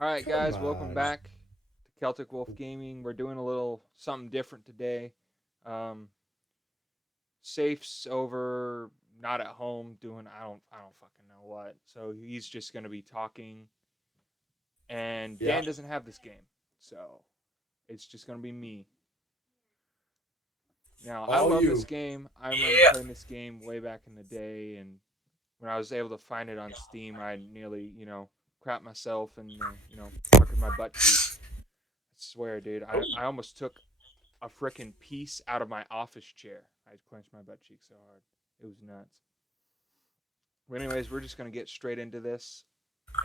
All right, Come guys, welcome on. back to Celtic Wolf Gaming. We're doing a little something different today. Um, Safe's over, not at home, doing I don't fucking know what. So he's just gonna be talking, and Yeah. Dan doesn't have this game, so it's just gonna be me. Now I All love this you. game. I remember Yeah. playing this game way back in the day, and when I was able to find it on Steam, I nearly crap myself and puckered my butt cheeks. I swear, dude. I almost took a freaking piece out of my office chair. I clenched my butt cheek so hard. It was nuts. But anyways, we're just gonna get straight into this,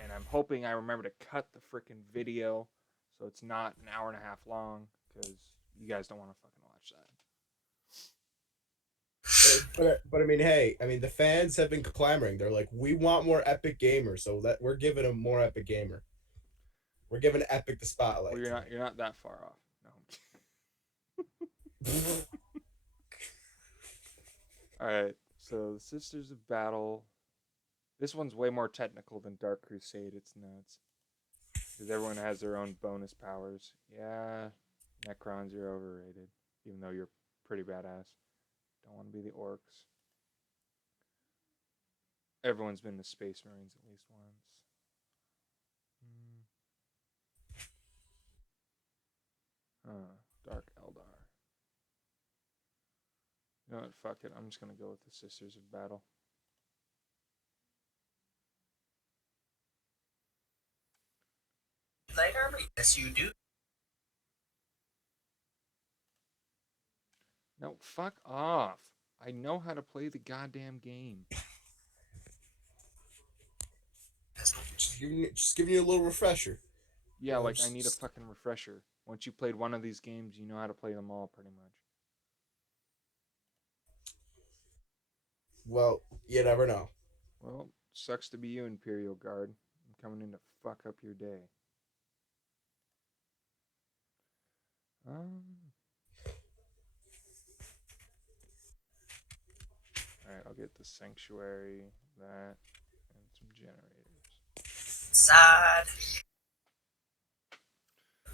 and I'm hoping I remember to cut the freaking video so it's not an hour and a half long because you guys don't want to fucking watch that. But I mean, hey, I mean, the fans have been clamoring. They're like, we want more Epic Gamer, so that we're giving them more Epic Gamer. We're giving Epic the Well, spotlight you're not that far off. No. tonight. All right. So the Sisters of Battle. This one's way more technical than Dark Crusade. It's nuts because everyone has their own bonus powers. Yeah, Necrons, you're overrated, even though you're pretty badass. Don't want to be the orcs. Everyone's been to Space Marines at least once. Dark Eldar. You know what? Fuck it. I'm just gonna go with the Sisters of Battle. Light armor? Yes, you do. No, fuck off. I know how to play the goddamn game. Just giving you a little refresher. Yeah, like I need a fucking refresher. Once you played one of these games, you know how to play them all pretty much. Well, you never know. Well, sucks to be you, Imperial Guard. I'm coming in to fuck up your day. Alright, I'll get the Sanctuary, that, and some generators. Side.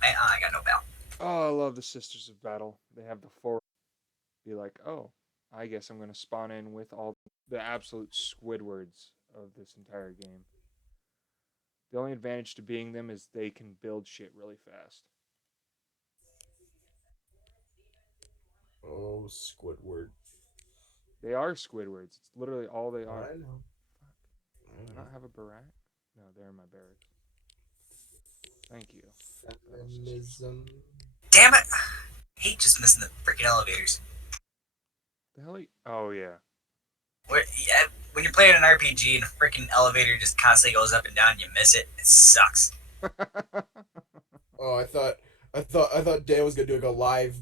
I got no bell. Oh, I love the Sisters of Battle. They have the four. Be like, oh, I guess I'm going to spawn in with all the absolute Squidwards of this entire game. The only advantage to being them is they can build shit really fast. Oh, Squidward. They are Squidwards. It's literally all they are. I know. Fuck. Do I not have a barack? No, they're in my barracks. Thank you. Feminism. Damn it! I hate just missing the freaking elevators. The hell? Oh yeah. When you're playing an RPG and a freaking elevator just constantly goes up and down, and you miss it. It sucks. Oh, I thought Dan was gonna do like a live.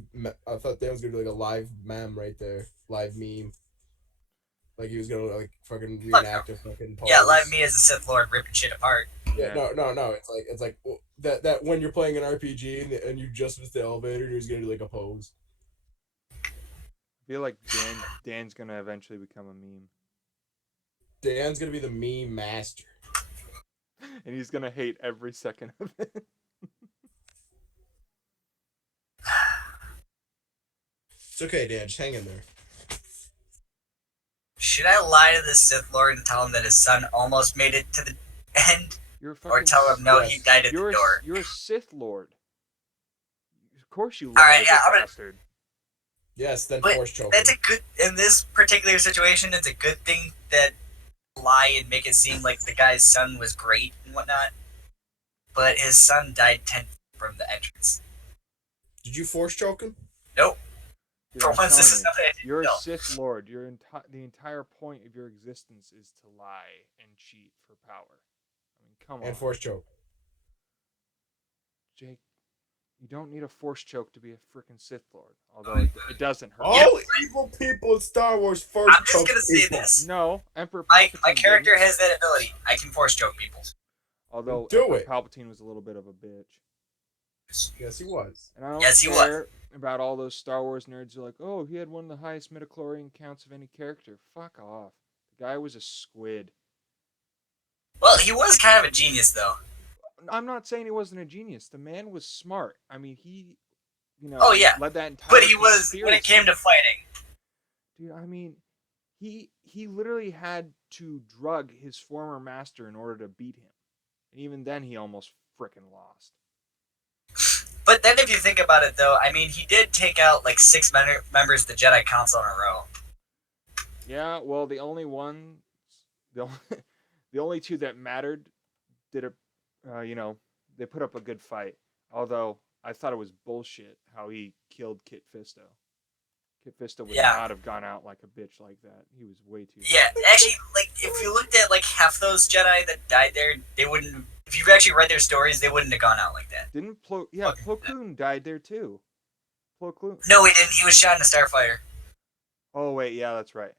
I thought Dan was gonna do like a live meme right there, live meme. Like he was gonna like fucking reenact a fucking pause. Yeah, live me as a Sith Lord ripping shit apart. Yeah, no. It's like that when you're playing an RPG and you just missed the elevator and he's gonna do like a pose. I feel like Dan's gonna eventually become a meme. Dan's gonna be the meme master. And he's gonna hate every second of it. It's okay, Dan. Just hang in there. Should I lie to the Sith Lord and tell him that his son almost made it to the end? Or tell him no, he died at the door? You're a Sith Lord. Of course you Alright, yeah, I'm bastard. Yes, then But force choke. that's a good, in this particular situation, it's a good thing that lie and make it seem like the guy's son was great and whatnot. But his son died 10 feet from the entrance. Did you force choke him? Nope. Dude, For I'm once, this telling is you, something I didn't you're know. a Sith Lord. The entire point of your existence is to lie and cheat for power. I mean, come on. And force choke. Jake, you don't need a force choke to be a freaking Sith Lord. Although it doesn't hurt. All evil people in Star Wars force I'm just choke gonna say people. this. No, Emperor My Palpatine character didn't. has that ability. I can force choke people. Although Do Emperor it. Palpatine was a little bit of a bitch. Yes, he was. And I don't Yes, he care about all those Star Wars nerds who are like, oh, he had one of the highest midichlorian counts of any character. Fuck off. The guy was a squid. Well, he was kind of a genius, though. I'm not saying he wasn't a genius. The man was smart. I mean, he, Oh yeah, led that entire but he was conspiracy. when it came to fighting. Dude, I mean, he literally had to drug his former master in order to beat him. And even then, he almost frickin' lost. But then, if you think about it, though, I mean, he did take out like 6 members of the Jedi Council in a row. Yeah, well, the only the only two that mattered did they put up a good fight. Although I thought it was bullshit how he killed Kit Fisto. Kit Fisto would not have gone out like a bitch like that. He was way too. Yeah, actually, like if you looked at like half those Jedi that died there, they wouldn't. If you've actually read their stories, they wouldn't have gone out like that. Didn't Plo Koon died there too. Plo Koon. No, he didn't. He was shot in a starfighter. Oh wait, yeah, that's right.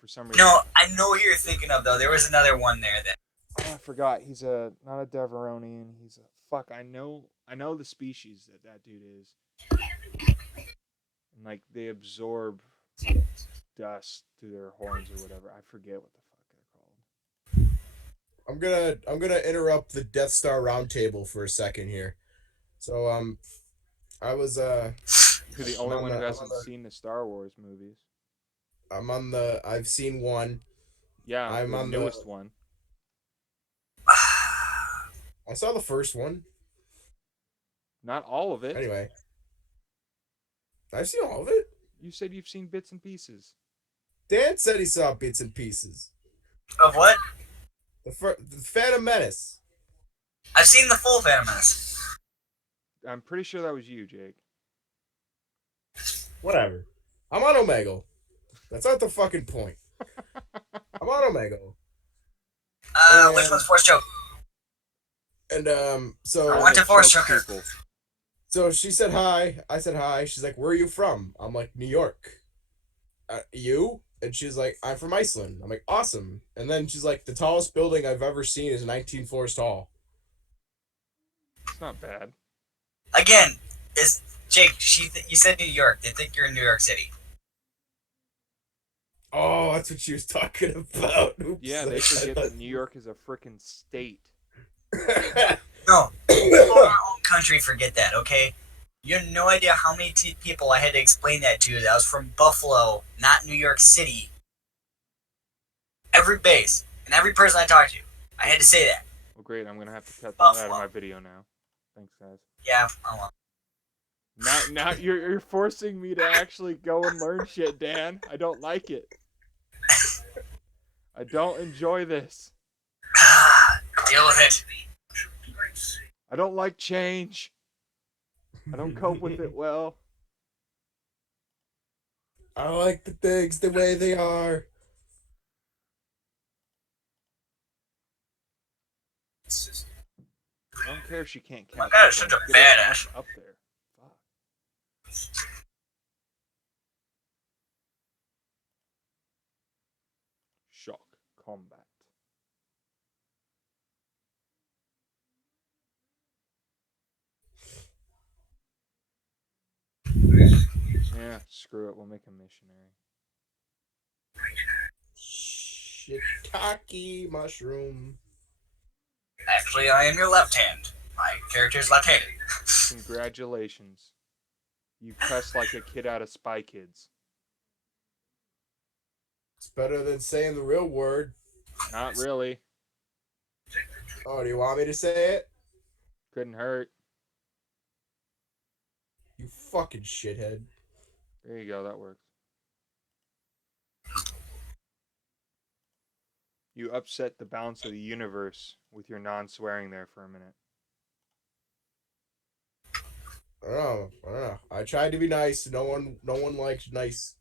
For some reason. No, I know who you're thinking of though. There was another one there that. Oh, I forgot. He's not a Deveronian. He's a fuck. I know the species that dude is. And like they absorb dust through their horns or whatever. I forget what the fuck they're called. I'm gonna interrupt the Death Star roundtable for a second here. So I was You're the only one who hasn't seen the Star Wars movies. I've seen one. Yeah, I'm the on newest one. I saw the first one. Not all of it. Anyway, I've seen all of it. You said you've seen bits and pieces. Dan said he saw bits and pieces. Of what? The Phantom Menace. I've seen the full Phantom Menace. I'm pretty sure that was you, Jake. Whatever. I'm on Omegle. That's not the fucking point. I'm on Omegle. Which one's Force Choke? And so I want to Force Choker. So she said hi. I said hi. She's like, "Where are you from?" I'm like, "New York." You? And she's like, "I'm from Iceland." I'm like, "Awesome." And then she's like, "The tallest building I've ever seen is 19 floors tall." It's not bad. Again, is Jake? You said New York. They think you're in New York City. Oh, that's what she was talking about. Oops. Yeah, they forget that New York is a freaking state. No, people in our own country forget that, okay? You have no idea how many people I had to explain that to that was from Buffalo, not New York City. Every base and every person I talked to, I had to say that. Well, great. I'm going to have to cut that out of my video now. Thanks, guys. Yeah, I want. Now you're forcing me to actually go and learn shit, Dan. I don't like it. I don't enjoy this. Deal with it. I don't like change. I don't cope with it well. I like the things the way they are. I don't care if she can't count. My God, it's such a badass. Up there. Fuck. Shock combat. Yeah, screw it. We'll make a missionary. Shiitake mushroom. Actually, I am your left hand. My character is left-handed. Congratulations. You cuss like a kid out of Spy Kids. It's better than saying the real word. Not really. Oh, do you want me to say it? Couldn't hurt. You fucking shithead. There you go. That works. You upset the balance of the universe with your non-swearing there for a minute. I don't know. I tried to be nice. No one liked nice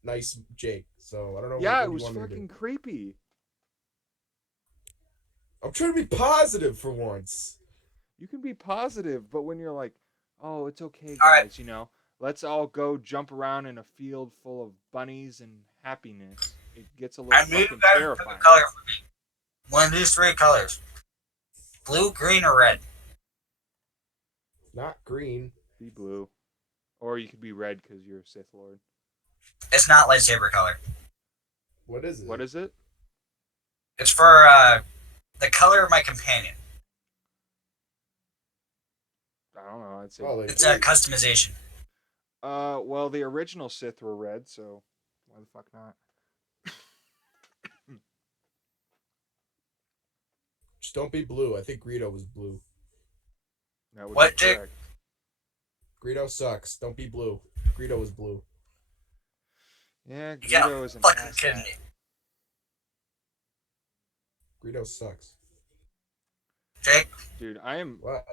Jake. So I don't know. Yeah, what it you was want me to fucking do. creepy. I'm trying to be positive for once. You can be positive, but when you're like, oh, it's okay, guys, Alright. you know, let's all go jump around in a field full of bunnies and happiness. It gets a little I need you fucking guys to pick terrifying. a color for me. One of these 3 colors. Blue, green, or red. Not green. Be blue. Or you could be red because you're a Sith Lord. It's not lightsaber color. What is it? What is it? It's for the color of my companion. I don't know. I'd say. Oh, It's a customization. Well, the original Sith were red, so why the fuck not? just don't be blue. I think Greedo was blue. That would What, be Jake? correct. Greedo sucks. Don't be blue. Greedo was blue. Yeah, You gotta Greedo is an fucking ass kidding hat. me. Greedo sucks. Jake, Dude, I am. What?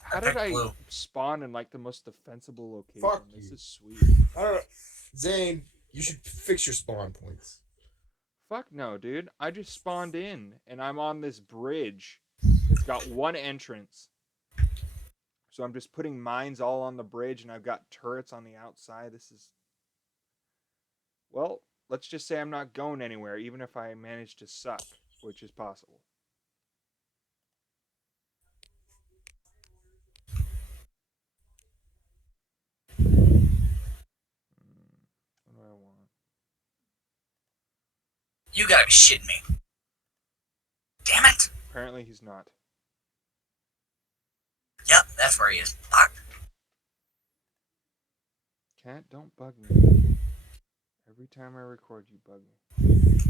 How I did picked I blue. spawn in like the most defensible location? Fuck This you. is sweet. I don't know. Zane, you should fix your spawn points. Fuck no, dude. I just spawned in and I'm on this bridge. It's got one entrance. So I'm just putting mines all on the bridge and I've got turrets on the outside. This is. Well, let's just say I'm not going anywhere, even if I manage to suck, which is possible. What do I want? You gotta be shitting me. Damn it. Apparently he's not. Yep, that's where he is. Fuck. Cat, don't bug me. Every time I record, you bug me.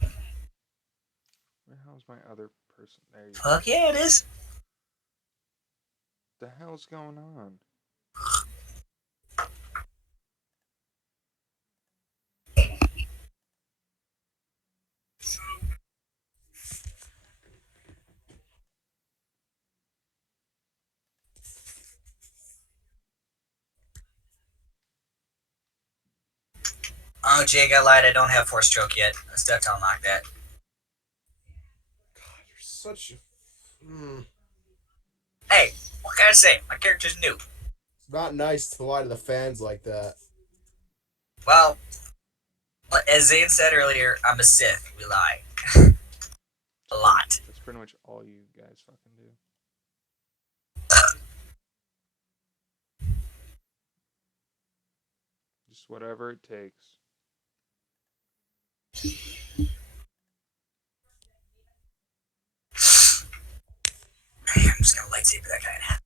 Where the hell's my other person? There you go. Fuck yeah, it is. What the hell's going on? Oh, Jake, I lied. I don't have Force Stroke yet. I still have to unlock that. God, you're such a. Hey, what can I say? My character's new. It's not nice to lie to the fans like that. Well, as Zane said earlier, I'm a Sith. We lie. A lot. That's pretty much all you guys fucking do. Just whatever it takes. Man, I'm just gonna lightsaber that guy in half.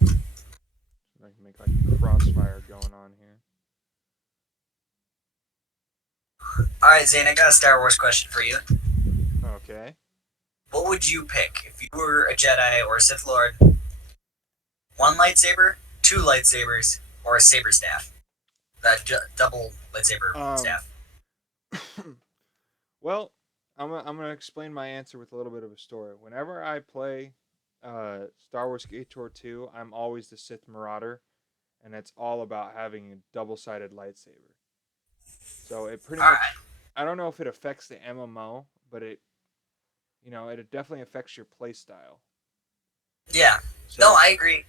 So I can make like a crossfire going on here. Alright, Zane, I got a Star Wars question for you. Okay. What would you pick if you were a Jedi or a Sith Lord? One lightsaber, two lightsabers, or a saber staff? That double lightsaber staff. Well, I'm gonna explain my answer with a little bit of a story. Whenever I play Star Wars KOTOR 2, I'm always the Sith Marauder, and it's all about having a double-sided lightsaber. So it pretty much, I don't know if it affects the MMO, but it definitely affects your playstyle. Yeah. So, No, I agree.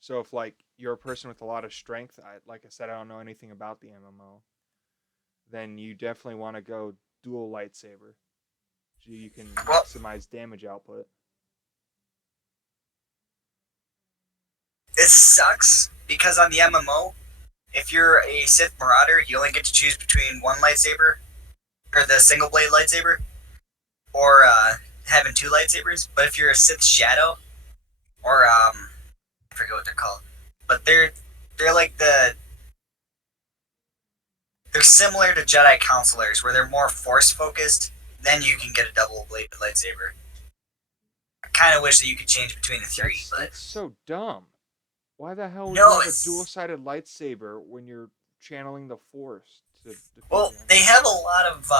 So if like you're a person with a lot of strength, like I said, I don't know anything about the MMO, then you definitely want to go dual lightsaber, so you can maximize damage output. It sucks because on the MMO, if you're a Sith Marauder, you only get to choose between one lightsaber, or the single blade lightsaber, or having two lightsabers. But if you're a Sith Shadow, or I forget what they're called, but they're like they're similar to Jedi Counselors, where they're more Force focused. Then you can get a double bladed lightsaber. I kind of wish that you could change between the three, but That's so dumb. Why the hell would No, you have a it's- dual-sided lightsaber when you're channeling the Force to defeat well, your they enemy? have a lot of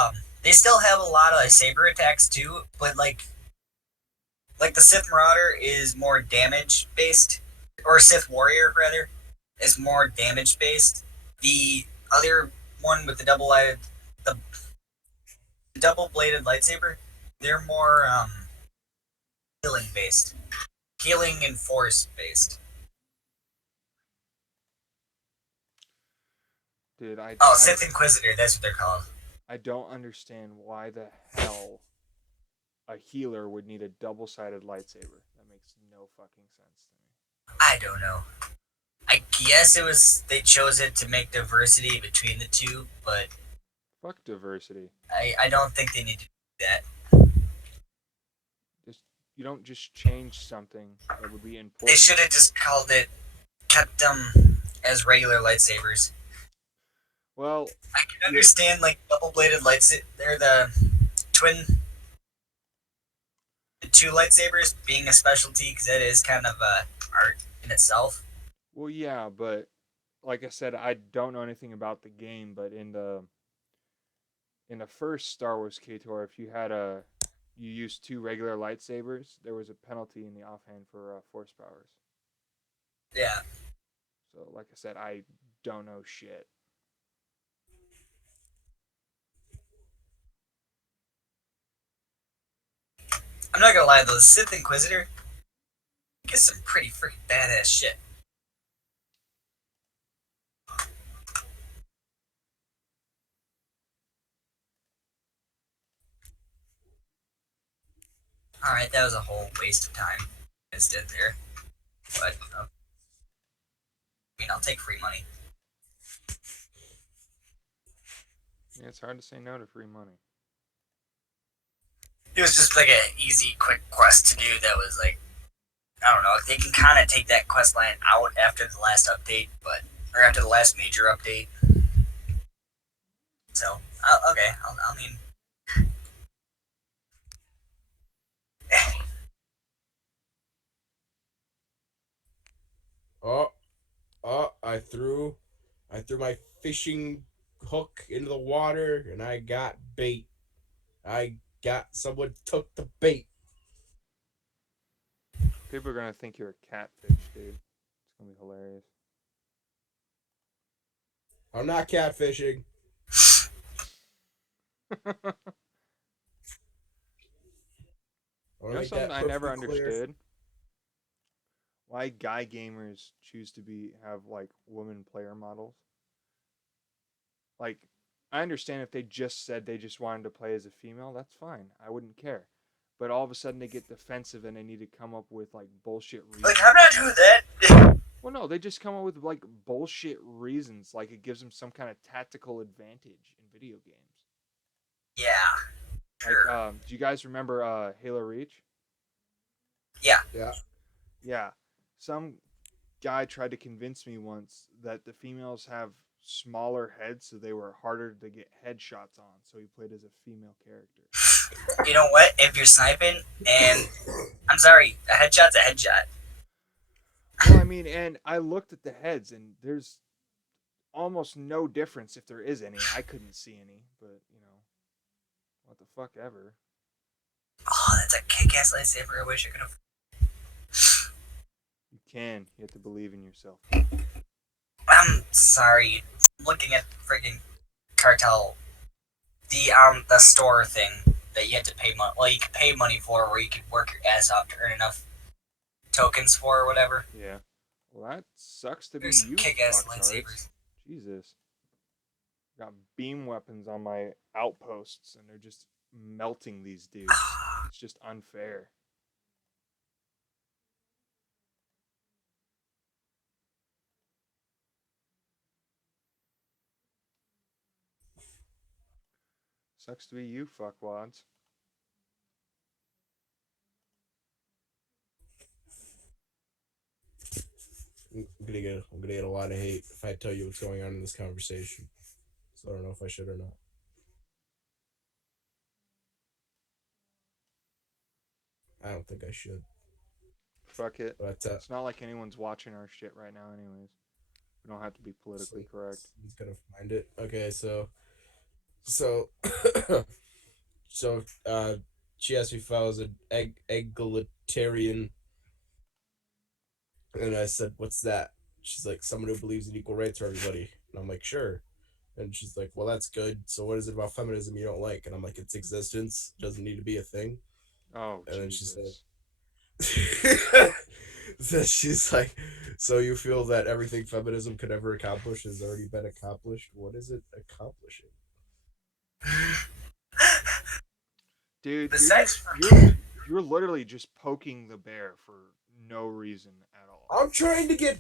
they still have a lot of saber attacks too, but like the Sith Marauder is more damage based, or Sith Warrior rather, is more damage based. The other one with the double bladed lightsaber, they're more healing based, healing and force based. Dude, Oh, Sith Inquisitor, that's what they're called. I don't understand why the hell a healer would need a double-sided lightsaber. That makes no fucking sense to me. I don't know. I guess it was they chose it to make diversity between the two, but Fuck diversity. I don't think they need to do that. Just you don't just change something that would be important. They should have just kept them as regular lightsabers. Well, I can understand like double-bladed lightsaber. They're the two lightsabers being a specialty because it is kind of a art in itself. well, yeah, but like I said, I don't know anything about the game, but in the first Star Wars KTOR, if you used two regular lightsabers, there was a penalty in the offhand for force powers. Yeah. So, like I said, I don't know shit. I'm not gonna lie though, the Sith Inquisitor gets some pretty freaking badass shit. Alright, that was a whole waste of time. I just did there. But, I mean, I'll take free money. Yeah, it's hard to say no to free money. It was just like an easy, quick quest to do that was like, I don't know, they can kind of take that quest line out after the last update, or after the last major update. So, okay, I mean, I threw my fishing hook into the water and I got bait. Someone took the bait. People are gonna think you're a catfish, dude. It's gonna be hilarious. I'm not catfishing. I You know something I never understood? Why guy gamers choose to have like woman player models? Like, I understand if they just said they just wanted to play as a female, that's fine. I wouldn't care. But all of a sudden they get defensive and they need to come up with like bullshit reasons. like, I'm not doing that. Well, no, they just come up with like bullshit reasons, like it gives them some kind of tactical advantage in video games. Yeah. Sure. Like, do you guys remember Halo Reach? Yeah. Yeah. Yeah. Some guy tried to convince me once that the females have smaller heads, so they were harder to get headshots on. So he played as a female character. You know what? If you're sniping, and I'm sorry, a headshot's a headshot. Well, I mean, and I looked at the heads, and there's almost no difference if there is any. I couldn't see any, but you know, what the fuck ever. Oh, that's a kick-ass lightsaber. I wish I could have. You can. You have to believe in yourself. I'm sorry. Looking at freaking cartel, the store thing that you had to pay money. Well, you could pay money for, where you could work your ass off to earn enough tokens for, or whatever. Yeah. Well, that sucks to be There's you, kick-ass fucktards. lightsabers. Jesus. Got beam weapons on my outposts, and they're just melting these dudes. It's just unfair. Sucks to be you, fuckwads. I'm gonna get a lot of hate if I tell you what's going on in this conversation. So I don't know if I should or not. I don't think I should. Fuck it. But It's not like anyone's watching our shit right now, anyways. We don't have to be politically correct. He's gonna find it. Okay, so she asked me if I was an egalitarian, and I said, "What's that?" She's like, "Someone who believes in equal rights for everybody." And I'm like, "Sure." And she's like, "Well, that's good. So what is it about feminism you don't like?" And I'm like, "Its existence doesn't need to be a thing." Oh, And Jesus. then she said, so she's like, "So you feel that everything feminism could ever accomplish has already been accomplished? What is it accomplishing?" Besides you're literally just poking the bear for no reason at all. I'm trying to get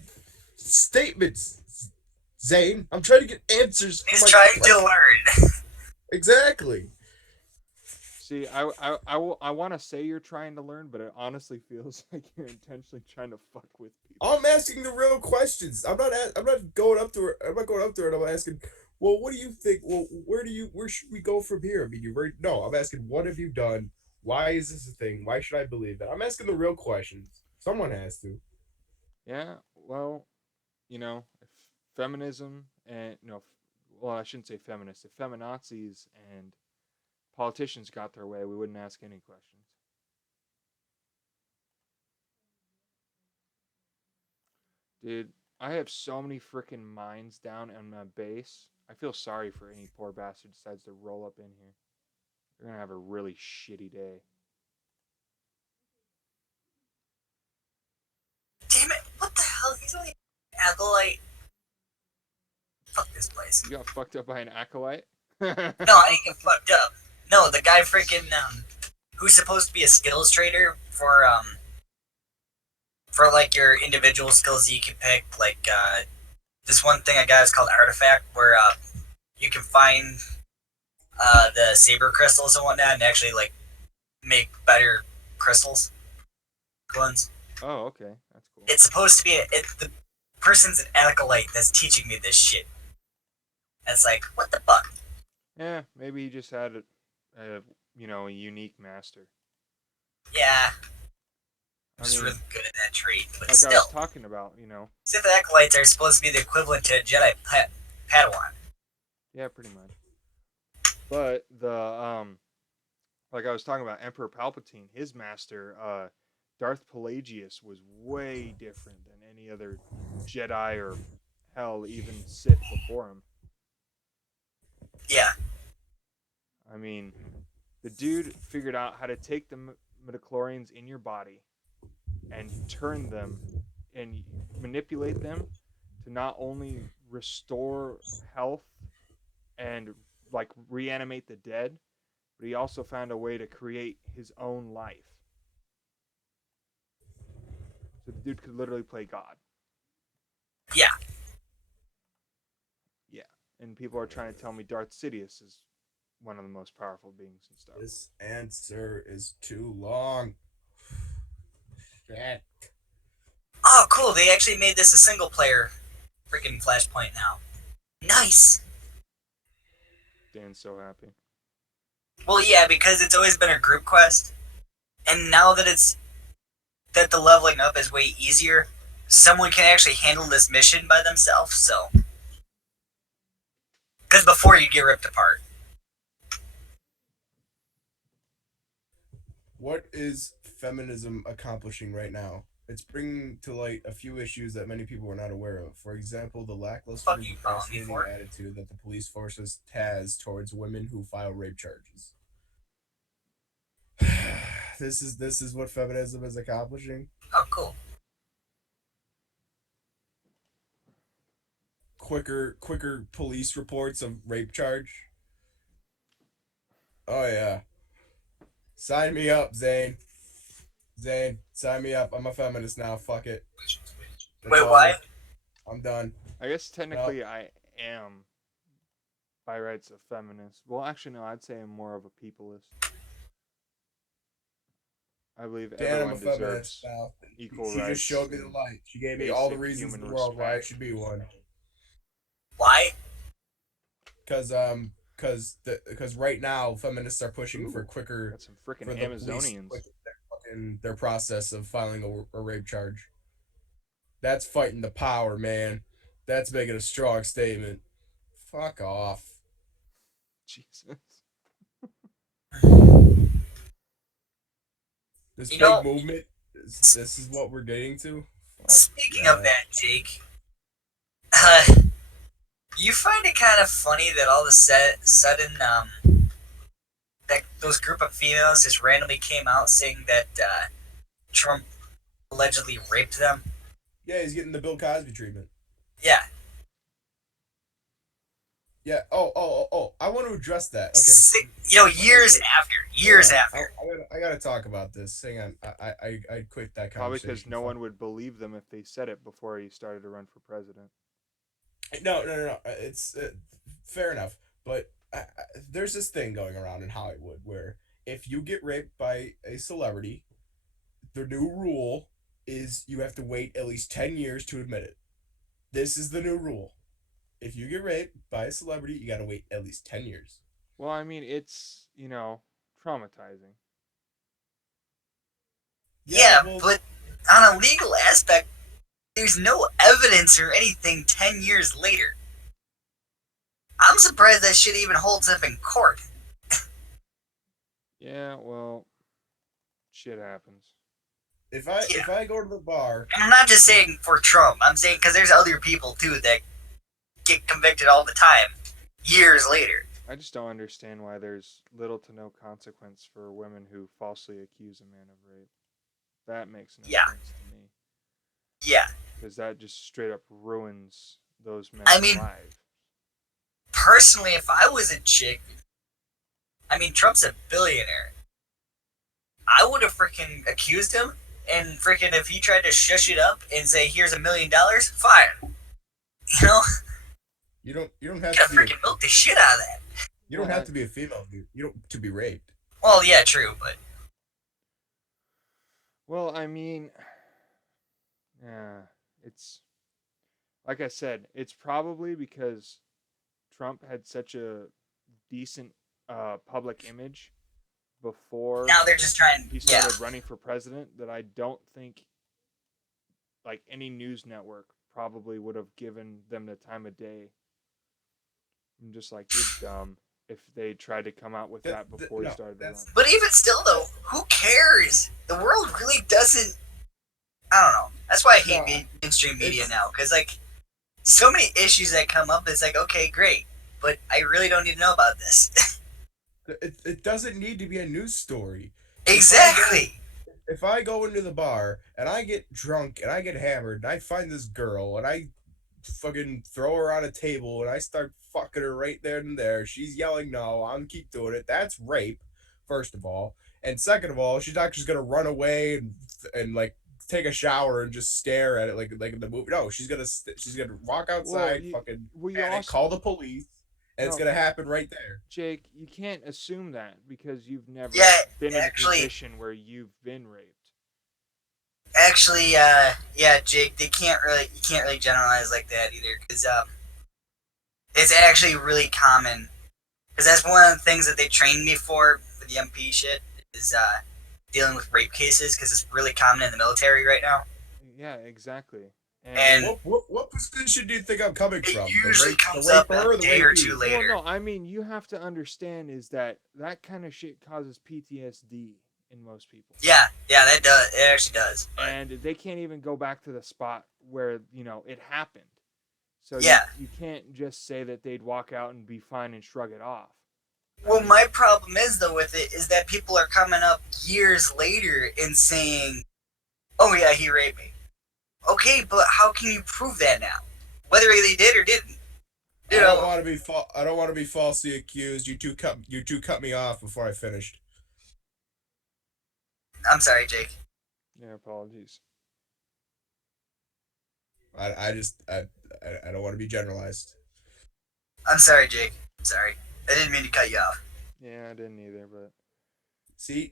statements, Zane. I'm trying to get answers for He's my trying to question. learn. Exactly. See, I want to say you're trying to learn, but it honestly feels like you're intentionally trying to fuck with people. I'm asking the real questions. I'm not going up to her. I'm not going up to her and I'm asking, well, what do you think? Well, where should we go from here? I mean, no, I'm asking, what have you done? Why is this a thing? Why should I believe that? I'm asking the real questions. Someone has to. Yeah, well, if feminism and well, I shouldn't say feminists. If feminazis and politicians got their way, we wouldn't ask any questions. Dude, I have so many freaking mines down on my base. I feel sorry for any poor bastard decides to roll up in here. They're gonna have a really shitty day. Damn it! What the hell? He's only acolyte. Fuck this place. You got fucked up by an acolyte? No, I didn't get fucked up. No, the guy freaking who's supposed to be a skills trader for like your individual skills that you can pick. Like this one thing I got is called Artifact, where you can find the saber crystals and whatnot, and actually like make better crystals ones. Oh, okay. That's cool. It's supposed to be the person's an acolyte that's teaching me this shit. And it's like, what the fuck? Yeah, maybe he just had a unique master. Yeah, I'm I just mean, really good at that trait, but like I still, was talking about. Sith acolytes are supposed to be the equivalent to a Jedi Padawan. Yeah, pretty much. But like I was talking about Emperor Palpatine, his master, Darth Pelagius, was way different than any other Jedi or hell, even Sith before him. Yeah, I mean, the dude figured out how to take the midichlorians in your body and turn them and manipulate them to not only restore health and like reanimate the dead, but he also found a way to create his own life. So the dude could literally play God. yeah. Yeah. And people are trying to tell me Darth Sidious is one of the most powerful beings in Star Wars. This answer is too long. Shit. Oh, cool. They actually made this a single player freaking Flashpoint now. Nice. Dan's so happy. Well, yeah, because it's always been a group quest, and now that the leveling up is way easier, someone can actually handle this mission by themselves. So, because before you get ripped apart. What is feminism accomplishing right now? It's bringing to light a few issues that many people are not aware of. For example, the lackluster Fuck you, procrastinating for? attitude that the police forces has towards women who file rape charges. This is what feminism is accomplishing. Oh, cool. Quicker police reports of rape charge. Oh yeah. Sign me up, Zane. Zane, sign me up. I'm a feminist now. Fuck it. It's Wait, over. why? I'm done. I guess technically I am by rights a feminist. Well, actually, no, I'd say I'm more of a peopleist. I believe Dan, I'm everyone a feminist deserves now. equal She rights. just showed me the light. She gave me basic all the reasons in human the world why I respect. should be one. Why? Because right now feminists are pushing for quicker Got some freaking for the Amazonians. police in their process of filing a rape charge. That's fighting the power, man. That's making a strong statement. Fuck off. Jesus. This You big know- movement. This is what we're getting to. Fuck Speaking yeah. of that, Jake, you find it kind of funny that all of a sudden, that those group of females just randomly came out saying that Trump allegedly raped them. Yeah, he's getting the Bill Cosby treatment. Yeah, Yeah. Oh. I want to address that. Okay. Years after, Hang years on. after. I gotta talk about this. Hang on. I quit that Probably because conversation. no Fuck. one would believe them if they said it before he started to run for president. No. It's fair enough. But there's this thing going around in Hollywood where if you get raped by a celebrity, the new rule is you have to wait at least 10 years to admit it. This is the new rule. If you get raped by a celebrity, you gotta wait at least 10 years. Well, I mean, it's traumatizing. Yeah. Yeah, Well. but on a legal aspect, there's no evidence or anything 10 years later. I'm surprised that shit even holds up in court. Yeah, well, shit happens. Yeah. If I go to the bar, And I'm not just saying for Trump, I'm saying because there's other people too that get convicted all the time, years later. I just don't understand why there's little to no consequence for women who falsely accuse a man of rape. That makes no Yeah, sense to me yeah. because that just straight up ruins those I men's mean, lives. personally, if I was a chick, I mean, Trump's a billionaire. I would have freaking accused him, and freaking if he tried to shush it up and say, "Here's $1 million," fine. You know, you don't you have to gotta be a freaking milk the shit out of that. you don't Yeah, have to be a female. You don't to be raped. Well, yeah, true, but well, I mean, yeah, it's like I said, it's probably because Trump had such a decent public image before now they're just trying. he Yeah, started running for president that I don't think like any news network probably would have given them the time of day. I'm just like, you're dumb if they tried to come out with that before he No, started to run. but even still, though, who cares? The world really doesn't. I don't know. That's why I no. hate mainstream media It's now, because like so many issues that come up, it's like okay, great, but I really don't need to know about this. it doesn't need to be a news story. Exactly. If I go into the bar and I get drunk and I get hammered and I find this girl and I fucking throw her on a table and I start fucking her right there and there, she's yelling no, I'm keep doing it. That's rape, first of all. And second of all, she's not just gonna run away and like take a shower and just stare at it like in the movie. No, she's gonna walk Well, outside, fucking you panic, also call the police, and it's no, gonna happen right there. Jake, you can't assume that because you've never Yeah, been in a actually, position where you've been raped. yeah, Jake, they can't really, you can't really generalize like that either, because it's actually really common. Because that's one of the things that they trained me for the MP shit is dealing with rape cases because it's really common in the military right now. Yeah, exactly. And And What position do you think I'm coming it from? usually The comes up raper a or the day or rapee? two later. well, no, I mean you have to understand is that that kind of shit causes PTSD in most people, Yeah, that does. It actually does. But and they can't even go back to the spot where it happened. So yeah. you can't just say that they'd walk out and be fine and shrug it off. Well, my problem is though with it is that people are coming up years later and saying, "Oh yeah, he raped me." Okay, but how can you prove that now? Whether they did or didn't. You know. I don't want to be falsely accused. You two cut me off before I finished. I'm sorry, Jake. Yeah, apologies. I just I don't want to be generalized. I'm sorry, Jake. I'm sorry. I didn't mean to cut you off. Yeah, I didn't either, but See.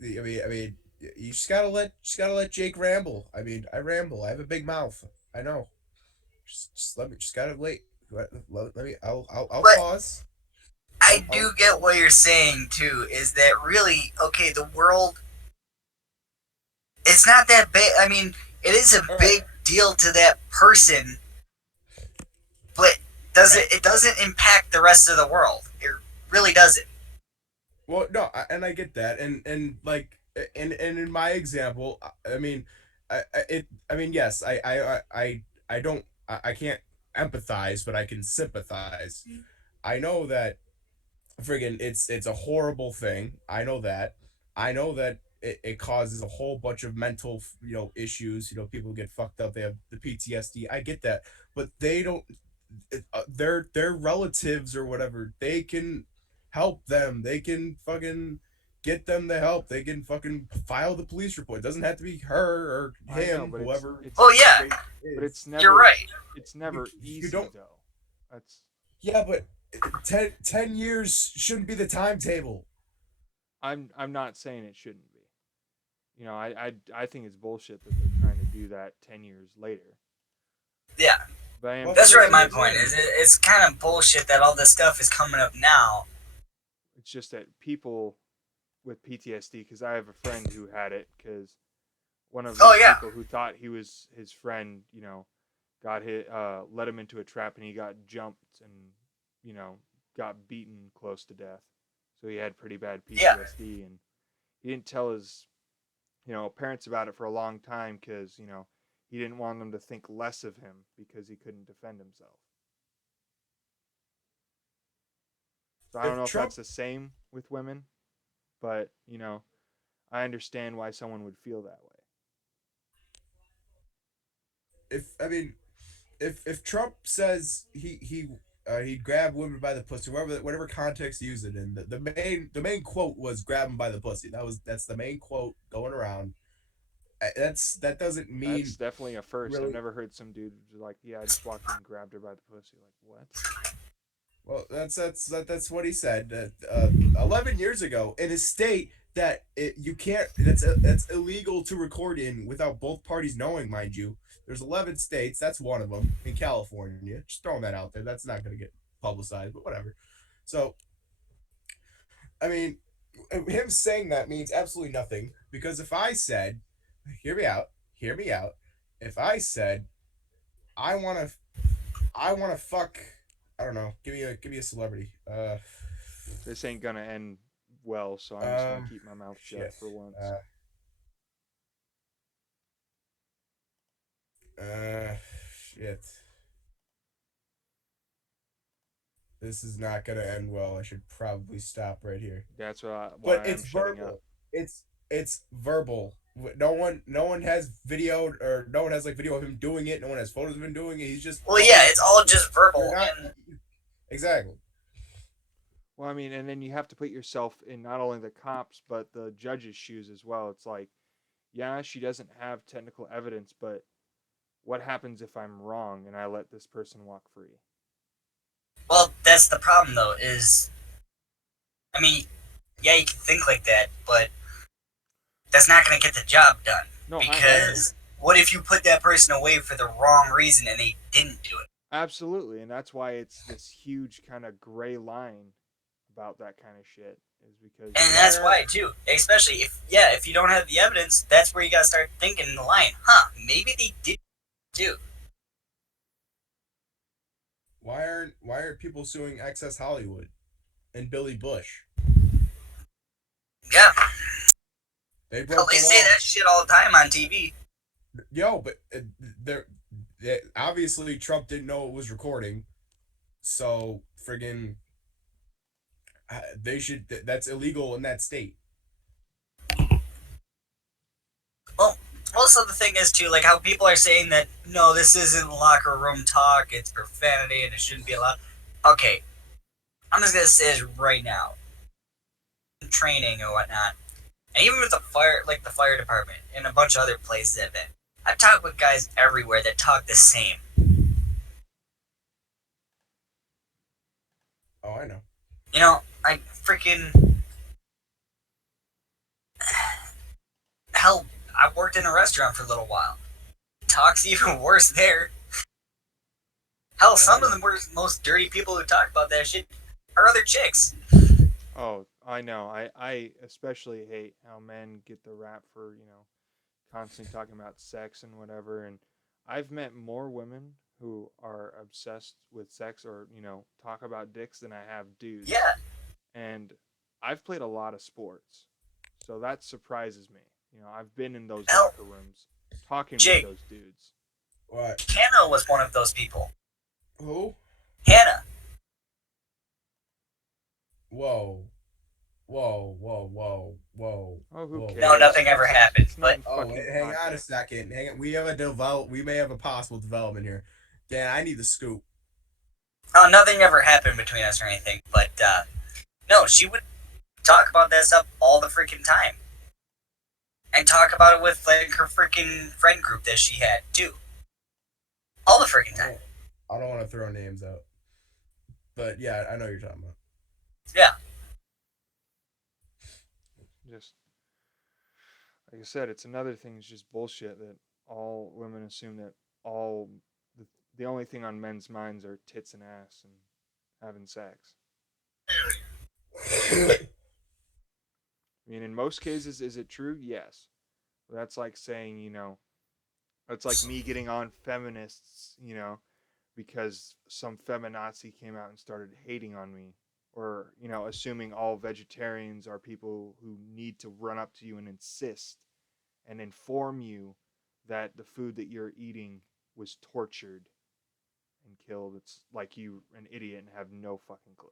I mean, you just gotta let Jake ramble. I mean, I ramble. I have a big mouth. I know. Just let me. Just gotta wait. Let me. I'll But pause. I do get what you're saying too. Is that really okay? The world. It's not that big. I mean, it is a All right. big deal to that person, but does Right. it doesn't impact the rest of the world. It really doesn't. Well, no, and I get that, and like, and in my example, I mean, I mean, yes, I don't, I can't empathize, but I can sympathize. I know that friggin' it's a horrible thing. I know that. I know that it causes a whole bunch of mental, you know, issues. You know, people get fucked up. They have the PTSD. I get that, but they don't. their relatives or whatever, they can help them. They can fucking get them the help. They can fucking file the police report. It doesn't have to be her or I know, him, but whoever it's Oh yeah, rape but is. you're right. it's never You easy don't. though. That's Yeah, but 10 years shouldn't be the timetable. I'm not saying it shouldn't be. You know, I think it's bullshit that they're trying to do that 10 years later. Yeah, But I am Well, that's that's right. saying what My I'm that point saying. is, it's kind of bullshit that all this stuff is coming up now. it's just that people with PTSD, because I have a friend who had it, because one of Oh his yeah. people who thought he was his friend, you know, got hit, led him into a trap, and he got jumped and, you know, got beaten close to death. So he had pretty bad Yeah. PTSD, and he didn't tell his, you know, parents about it for a long time because, you know, he didn't want them to think less of him because he couldn't defend himself. So I don't If know if Trump, that's the same with women, but, you know, I understand why someone would feel that way. if I mean, if Trump says he'd grab women by the pussy, whatever context he used it in, the main quote was "grab him by the pussy." That's the main quote going around. That doesn't That's mean definitely a first. I've really. never heard some dude like, yeah, I just walked in and grabbed her by the pussy. Like, what? Well, that's what he said. 11 years ago, in a state that you can't, that's illegal to record in without both parties knowing, mind you. There's 11 states. That's one of them in California. Just throwing that out there. That's not going to get publicized, but whatever. So, I mean, him saying that means absolutely nothing because if I said, hear me out. If I said I want to fuck. I don't know. Give me a celebrity. This ain't gonna end well, so I'm just gonna Uh, keep my mouth shut shit. for once. Uh, uh, shit. This is not gonna end well. I should probably stop right here. That's But why I'm it's shutting up. verbal. It's verbal. No one has video or no one has like video of him doing it. No one has photos of him doing it. He's just Well, yeah, fucking it's all talking. just You're verbal, not and exactly. Well, I mean, and then you have to put yourself in not only the cops but the judge's shoes as well. It's like, yeah, she doesn't have technical evidence, but what happens if I'm wrong and I let this person walk free? well, that's the problem though. Is I mean, yeah, you can think like that, but that's not going to get the job done No, because what if you put that person away for the wrong reason and they didn't do it? absolutely, and that's why it's this huge kind of gray line about that kind of shit. Is because And you Why that's aren't why too. Especially if you don't have the evidence, that's where you got to start thinking in the line. Huh? Maybe they did do. why aren't people suing Access Hollywood and Billy Bush? Yeah, They hell, broke they the say law. that shit all the time on TV. Yo, but they're, obviously Trump didn't know it was recording, so friggin' they should. That's illegal in that state. Well, also the thing is too, like how people are saying that no, this isn't locker room talk; it's profanity and it shouldn't be allowed. Okay, I'm just gonna say this right now. Training and whatnot, and even with the fire, like the fire department and a bunch of other places I've been, I've talked with guys everywhere that talk the same. Oh, I know. You know, like freaking hell. I worked in a restaurant for a little while. Talk's even worse there. Hell, Yeah, I some of know. the worst, most dirty people who talk about that shit are other chicks. oh, I know. I especially hate how men get the rap for, you know, constantly talking about sex and whatever. And I've met more women who are obsessed with sex or, you know, talk about dicks than I have dudes. Yeah. And I've played a lot of sports. So that surprises me. You know, I've been in those Hell, locker rooms talking with Jake, those dudes. What? Hannah was one of those people. Who? Hannah. Whoa. Whoa, whoa, whoa, whoa, Oh, who whoa, cares? No, whoa. nothing ever happened. It's not But in Oh, wait, fucking hang on a podcast. second. Hang on. We may have a possible development here. Dan, I need the scoop. Oh, nothing ever happened between us or anything, but no, she would talk about that stuff all the freaking time, and talk about it with like her freaking friend group that she had too, all the freaking time. I don't want to throw names out, but yeah, I know what you're talking about. Yeah. Just like I said, it's another thing. It's just bullshit that all women assume that all the only thing on men's minds are tits and ass and having sex. I mean, in most cases, is it true? Yes. That's like saying, it's like me getting on feminists, because some feminazi came out and started hating on me. Or, assuming all vegetarians are people who need to run up to you and insist and inform you that the food that you're eating was tortured and killed. It's like you an idiot and have no fucking clue.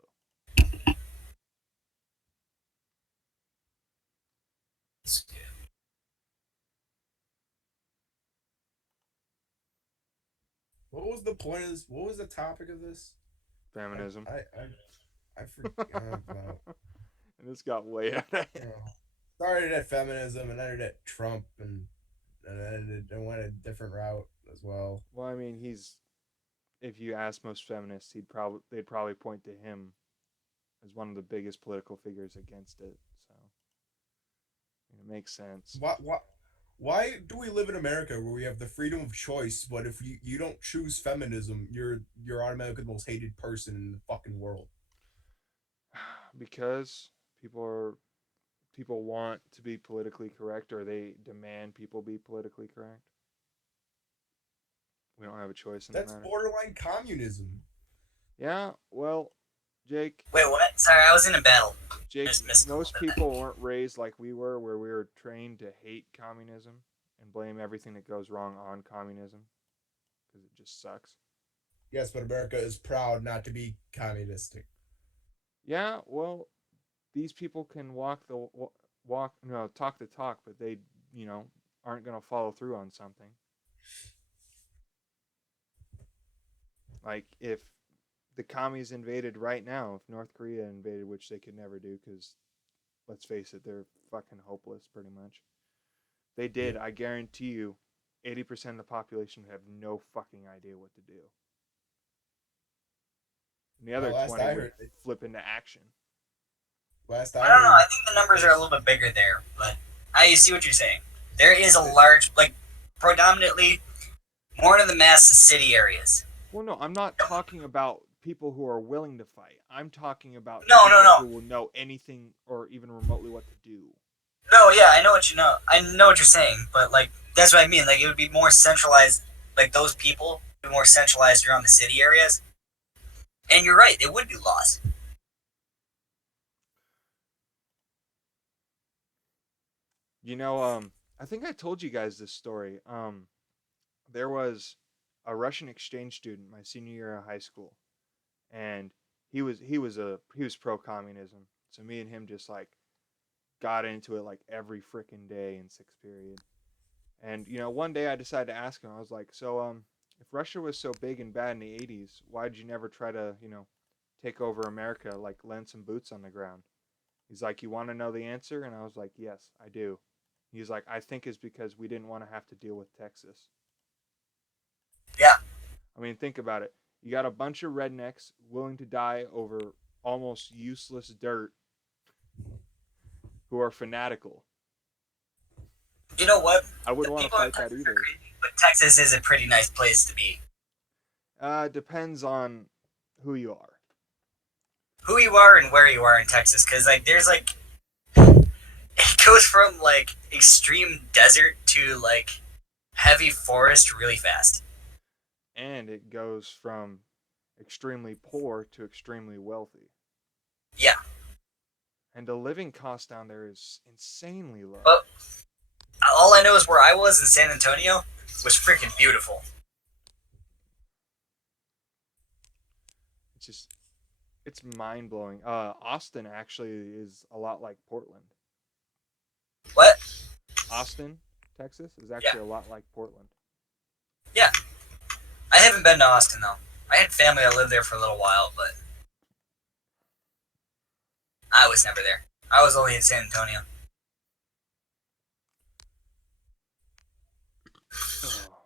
What was the point of this? What was the topic of this? Feminism. I forgot about. And this got way out of hand. Started at feminism and ended at Trump and went a different route as well. Well, I mean, if you ask most feminists, they'd probably point to him as one of the biggest political figures against it. So it makes sense. Why do we live in America where we have the freedom of choice, but if you don't choose feminism, you're automatically the most hated person in the fucking world? Because people want to be politically correct, or they demand people be politically correct. We don't have a choice in That's the matter. borderline communism. Yeah, well, Jake. Wait, what? Sorry, I was in a battle. Jake, most people weren't raised like we were, where we were trained to hate communism and blame everything that goes wrong on communism because it just sucks. Yes, but America is proud not to be communistic. Yeah, well, these people can talk the talk, but they, aren't going to follow through on something. Like if the commies invaded right now, if North Korea invaded, which they could never do because, let's face it, they're fucking hopeless pretty much. They did, I guarantee you, 80% of the population would have no fucking idea what to do. And the other 20 would flip into action. I don't know. I think the numbers are a little bit bigger there, but I see what you're saying. There is a large, predominantly more in the mass city areas. Well, no, I'm not talking about people who are willing to fight. I'm talking about people who will know anything or even remotely what to do. No, yeah, I know what you know. I know what you're saying, but that's what I mean. It would be more centralized. Those people would be more centralized around the city areas. And you're right, they would be lost. I think I told you guys this story. There was a Russian exchange student my senior year of high school, and he was pro communism. So me and him just got into it every freaking day in sixth period. And one day I decided to ask him. I was like, so if Russia was so big and bad in the 80s, why did you never try to take over America, land some boots on the ground? He's like, you want to know the answer? And I was like, yes, I do. He's like, I think it's because we didn't want to have to deal with Texas. Yeah. I mean, think about it. You got a bunch of rednecks willing to die over almost useless dirt who are fanatical. You know what? I wouldn't want to fight that either. But Texas is a pretty nice place to be. Depends on who you are. Who you are and where you are in Texas, because there's it goes from extreme desert to heavy forest really fast. And it goes from extremely poor to extremely wealthy. Yeah. And the living cost down there is insanely low. But all I know is where I was in San Antonio was freaking beautiful. It's mind-blowing. Austin actually is a lot like Portland. What? Austin, Texas is actually a lot like Portland. Yeah. I haven't been to Austin, though. I had family that lived there for a little while, but I was never there. I was only in San Antonio. Oh.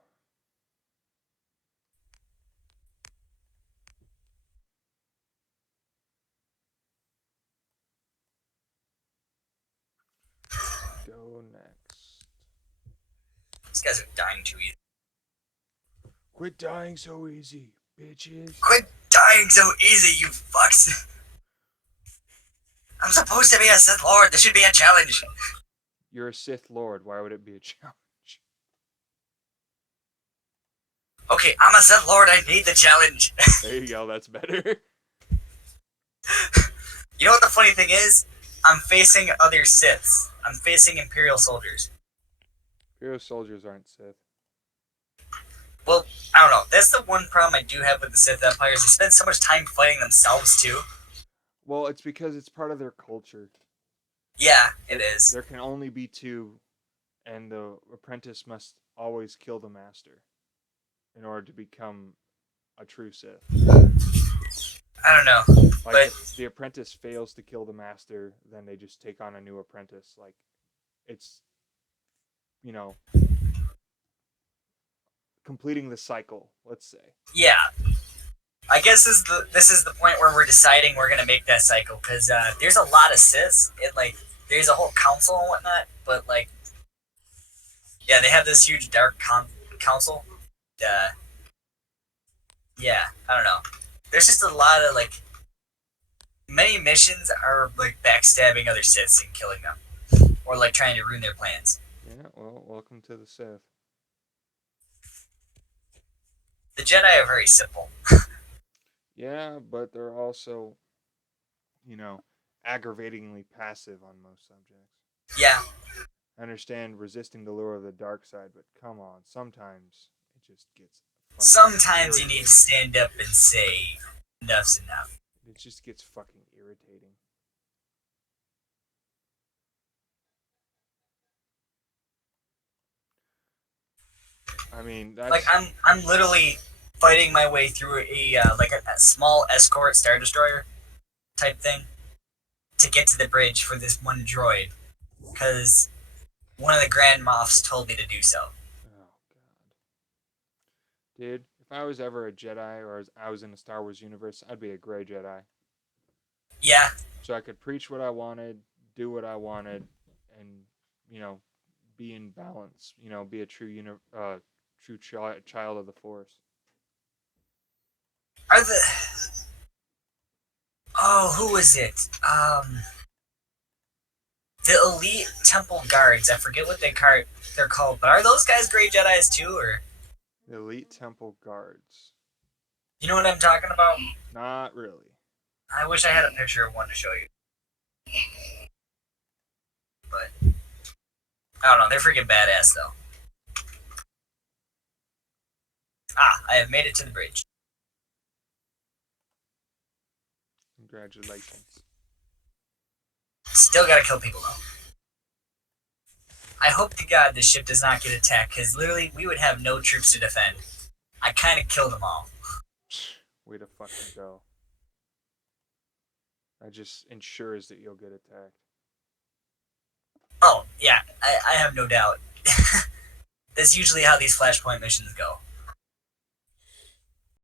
Go next. These guys are dying too easy. Quit dying so easy, bitches. Quit dying so easy, you fucks. I'm supposed to be a Sith Lord. This should be a challenge. You're a Sith Lord. Why would it be a challenge? Okay, I'm a Sith Lord. I need the challenge. There you go. That's better. You know what the funny thing is? I'm facing other Siths. I'm facing Imperial soldiers. Imperial soldiers aren't Sith. Well, I don't know. That's the one problem I do have with the Sith Empires. They spend so much time fighting themselves, too. Well, it's because it's part of their culture. Yeah, it is. There can only be two, and the apprentice must always kill the master in order to become a true Sith. I don't know. Like, But if the apprentice fails to kill the master, then they just take on a new apprentice. Like, it's, you know, completing the cycle, let's say. yeah, I guess this is the point where we're deciding we're gonna make that cycle because there's a lot of Siths. Like there's a whole council and whatnot, but like yeah, they have this huge dark council. Yeah, I don't know. There's just a lot of like many missions are like backstabbing other Siths and killing them, or like trying to ruin their plans. Yeah, well, welcome to the Sith. The Jedi are very simple. Yeah, but they're also, you know, aggravatingly passive on most subjects. Yeah, I understand resisting the lure of the dark side, but come on, sometimes it just gets. sometimes you need to irritating. stand up and say enough's enough. It just gets fucking irritating. I mean, that's Like I'm literally fighting my way through a like a small escort star destroyer type thing to get to the bridge for this one droid because one of the Grand Moffs told me to do so. oh god, dude. If I was ever a Jedi or I was in the Star Wars universe, I'd be a gray Jedi, Yeah, so I could preach what I wanted, do what I wanted, and you know, be in balance. You know, be a true child of the Force. are the who was it? The elite temple guards. I forget what they're called, but are those guys gray Jedi's too, or The Elite Temple Guards. you know what I'm talking about? Not really. I wish I had a picture of one to show you, but I don't know. They're freaking badass though. I have made it to the bridge. Congratulations. Still gotta kill people though. I hope to God this ship does not get attacked, because literally we would have no troops to defend. I kind of killed them all. Way to fucking go. That just ensures that you'll get attacked. Oh, yeah, I have no doubt. That's usually how these Flashpoint missions go.